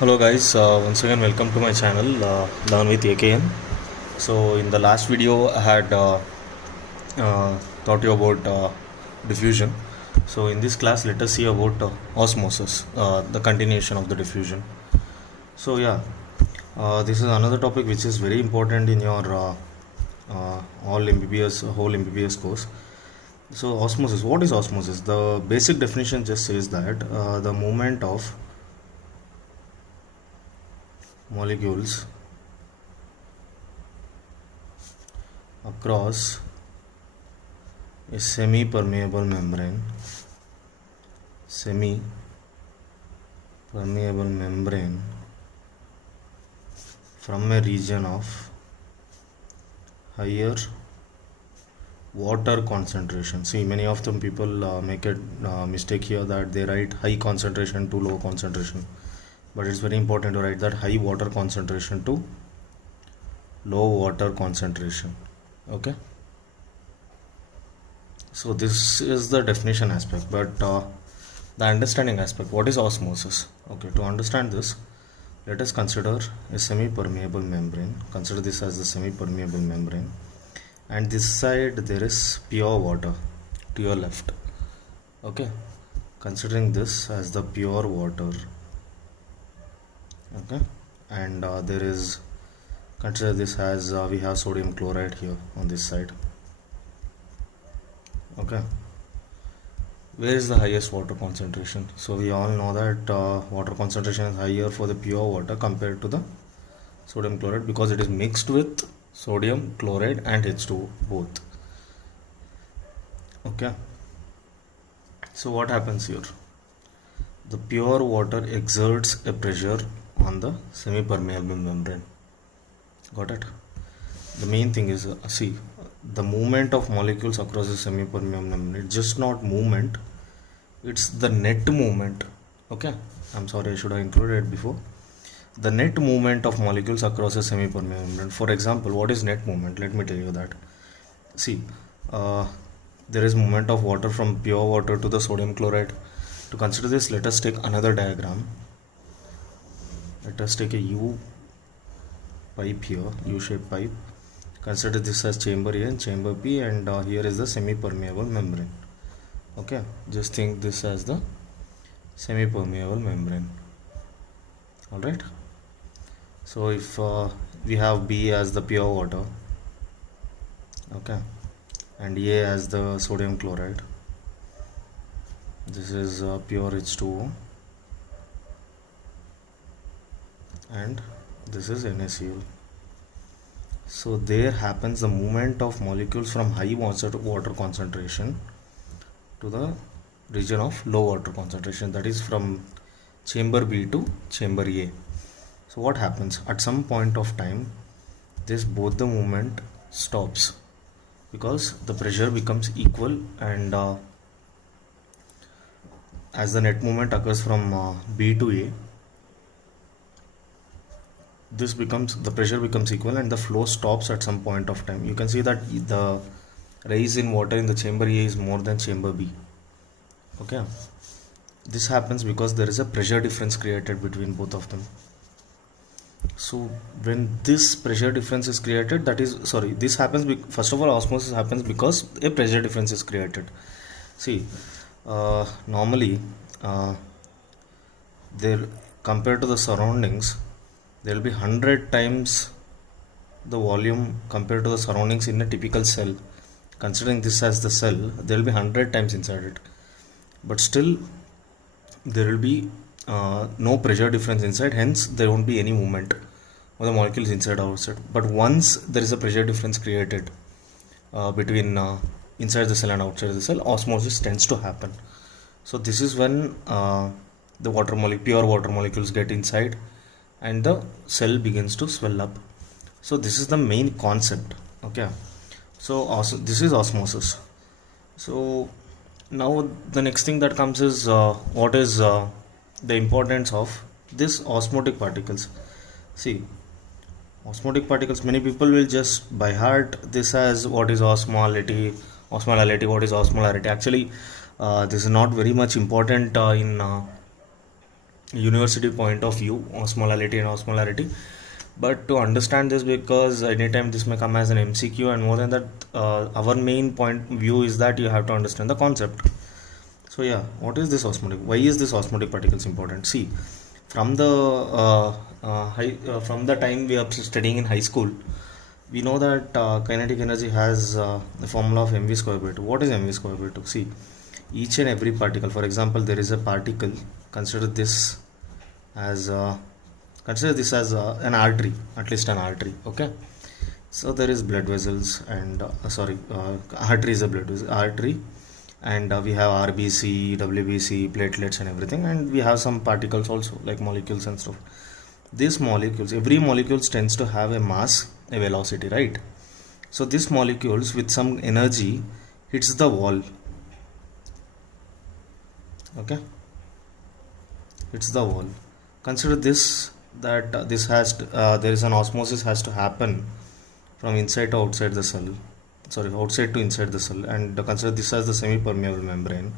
Hello guys, once again welcome to my channel Learn with AKN. So in the last video I had taught you about diffusion. So in this class let us see about osmosis, the continuation of the diffusion. So yeah, this is another topic which is very important in your whole MBBS course. So osmosis, what is osmosis? The basic definition just says that the movement of molecules across a semi-permeable membrane from a region of higher water concentration. See, many of them people make a mistake here that they write high concentration to low concentration, but it's very important to write that high water concentration to low water concentration. Okay, so this is the definition aspect, but the understanding aspect, what is osmosis? Okay, to understand this, let us consider a semi-permeable membrane. Consider this as the semi-permeable membrane, and this side there is pure water to your left. Okay, considering this as the pure water. Okay, and there is, consider this as we have sodium chloride here on this side. Okay, where is the highest water concentration? So we all know that water concentration is higher for the pure water compared to the sodium chloride, because it is mixed with sodium chloride and H2O both. Okay, so what happens here? The pure water exerts a pressure on the semi-permeable membrane. Got it? The main thing is see, the movement of molecules across the semi-permeable membrane. It's just not movement, it's the net movement. Okay, I'm sorry, I should have included it before. The net movement of molecules across a semi-permeable membrane. For example, what is net movement? Let me tell you that. See, there is movement of water from pure water to the sodium chloride. To consider this, let us take another diagram. Let us take a U pipe here, U-shaped pipe. Consider this as chamber A and chamber B, and here is the semi-permeable membrane. Okay, just think this as the semi-permeable membrane. Alright, so if we have B as the pure water, okay, and A as the sodium chloride, this is pure H2O, and this is NaCl. So there happens the movement of molecules from high water concentration to the region of low water concentration, that is from chamber B to chamber A. So what happens at some point of time, this both the movement stops because the pressure becomes equal, and as the net movement occurs from B to A, the pressure becomes equal and the flow stops at some point of time. You can see that the rise in water in the chamber A is more than chamber B. Okay, this happens because there is a pressure difference created between both of them. So when this pressure difference is created, this happens first of all, osmosis happens because a pressure difference is created. See, normally there, compared to the surroundings, there will be 100 times the volume compared to the surroundings in a typical cell. Considering this as the cell, there will be 100 times inside it, but still there will be no pressure difference inside, hence there won't be any movement of the molecules inside or outside. But once there is a pressure difference created between inside the cell and outside the cell, osmosis tends to happen. So this is when the pure water molecules get inside and the cell begins to swell up. So this is the main concept. Okay, so also this is osmosis. So now the next thing that comes is what is the importance of this osmotic particles. See, osmotic particles, many people will just by heart this as what is osmolality, what is osmolarity. Actually this is not very much important in university point of view, osmolality and osmolarity. But to understand this, because anytime this may come as an MCQ, and more than that, our main point view is that you have to understand the concept. So yeah, what is this osmotic? Why is this osmotic particles important? See, from the from the time we are studying in high school, we know that kinetic energy has the formula of mv square by 2. What is mv square by 2? See, each and every particle, for example, there is a particle, consider this as an artery, at least an artery. Okay, so there is blood vessels, and artery is a blood vessel, artery, and we have RBC, WBC, platelets and everything, and we have some particles also like molecules and stuff. These molecules, every molecule tends to have a mass, a velocity, right? So these molecules with some energy hits the wall. Okay, hits the wall. Consider this, that there is an osmosis has to happen from inside to outside the cell, outside to inside the cell, and consider this as the semi-permeable membrane.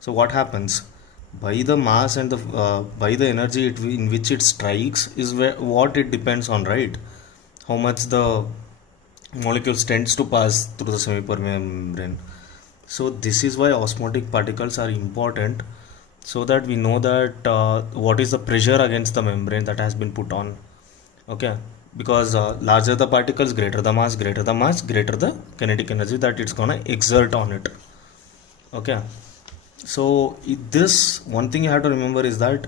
So what happens? By the mass and by the energy in which it strikes is what it depends on, right? How much the molecules tends to pass through the semi-permeable membrane. So this is why osmotic particles are important, so that we know that what is the pressure against the membrane that has been put on. Okay, because larger the particles, greater the mass, greater the kinetic energy that it's gonna exert on it. Okay, so this one thing you have to remember is that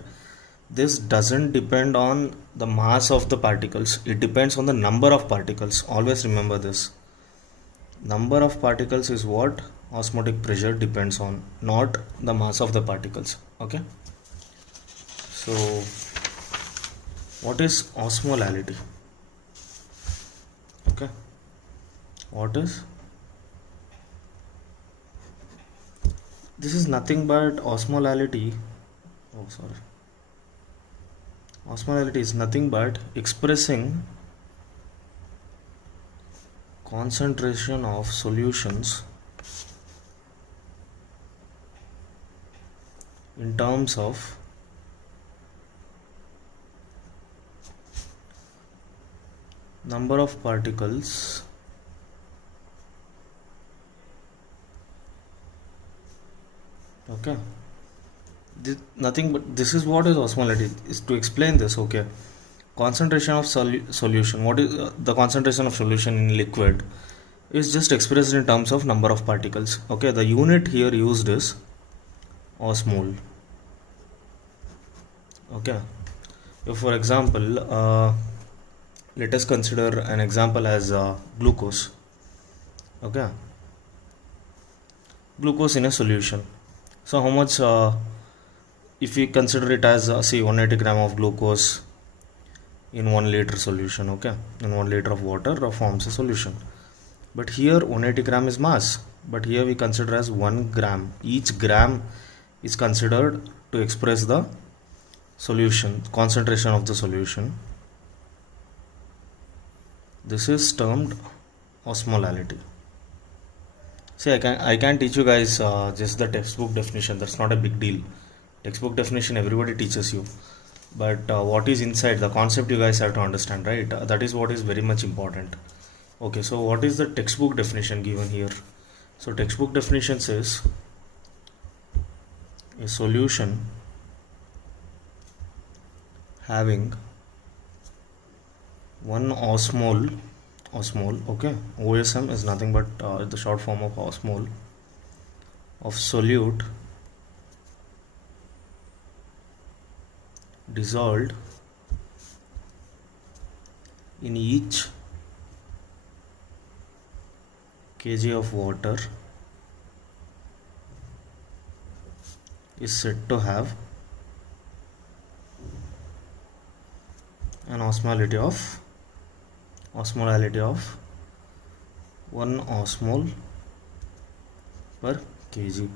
this doesn't depend on the mass of the particles, it depends on the number of particles. Always remember this. Number of particles is what osmotic pressure depends on, not the mass of the particles. Okay, so what is osmolality? Okay, what is this? Is nothing but osmolality. Osmolality is nothing but expressing concentration of solutions in terms of number of particles okay. Nothing but this is what is osmolality. Is to explain this. Okay, concentration of solution. What is the concentration of solution in liquid is just expressed in terms of number of particles. Okay, the unit here used is osmole. Okay, if for example let us consider an example as glucose. Okay, glucose in a solution. So how much if we consider it as say 180 gram of glucose in 1 liter solution. Okay, in 1 liter of water forms a solution, but here 180 gram is mass, but here we consider as 1 gram. Each gram is considered to express the solution, concentration of the solution. This is termed osmolality. See, I can teach you guys just the textbook definition. That's not a big deal. Textbook definition everybody teaches you, but what is inside the concept you guys have to understand, right? That is what is very much important. Okay, so what is the textbook definition given here? So textbook definition says a solution having 1 osmole, okay, OSM is nothing but the short form of osmole of solute dissolved in each kg of water is said to have an osmolality of 1 osmole per kg.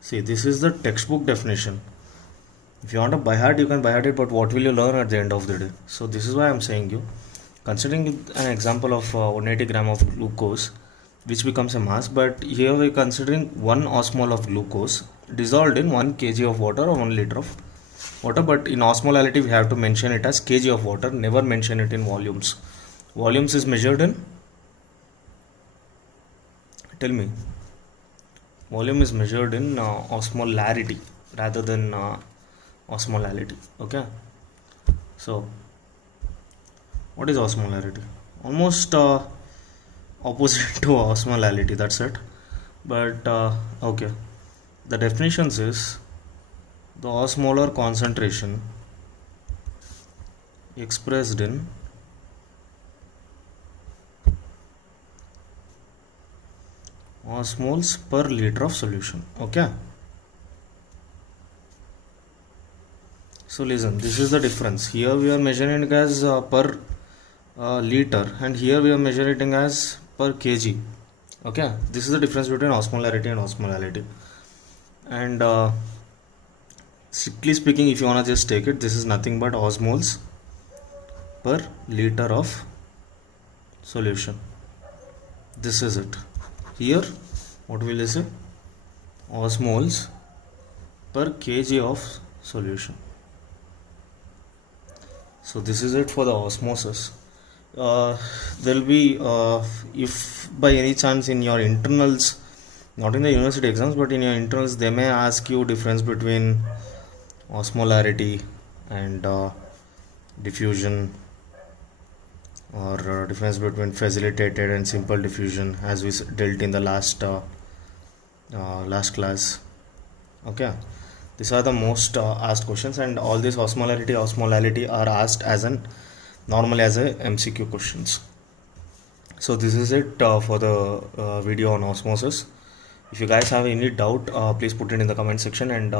See, this is the textbook definition. If you want to by heart, you can by heart it, but what will you learn at the end of the day? So this is why I am saying you, considering an example of 180 gram of glucose, which becomes a mass, but here we are considering 1 osmole of glucose dissolved in 1 kg of water or 1 liter of water, but in osmolality we have to mention it as kg of water, never mention it in volumes. Volumes is measured in, tell me, volume is measured in osmolarity rather than osmolality. Okay, so what is osmolarity? Almost opposite to osmolality, that's it. But okay, the definitions is the osmolar concentration expressed in osmoles per liter of solution. Okay, so listen, this is the difference. Here we are measuring it as per liter, and here we are measuring it as per kg. Okay, this is the difference between osmolarity and osmolality. And strictly speaking, if you want to just take it, this is nothing but osmoles per liter of solution. This is it. Here what will I say? Osmoles per kg of solution. So this is it for the osmosis. There will be if by any chance in your internals, not in the university exams but in your internals, they may ask you difference between osmolarity and diffusion, or difference between facilitated and simple diffusion, as we dealt in the last class. Okay, these are the most asked questions, and all these osmolality are asked as an normally as a MCQ questions. So this is it for the video on osmosis. If you guys have any doubt, please put it in the comment section, and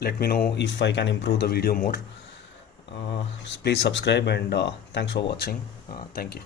let me know if I can improve the video more. Please subscribe, and thanks for watching. Thank you.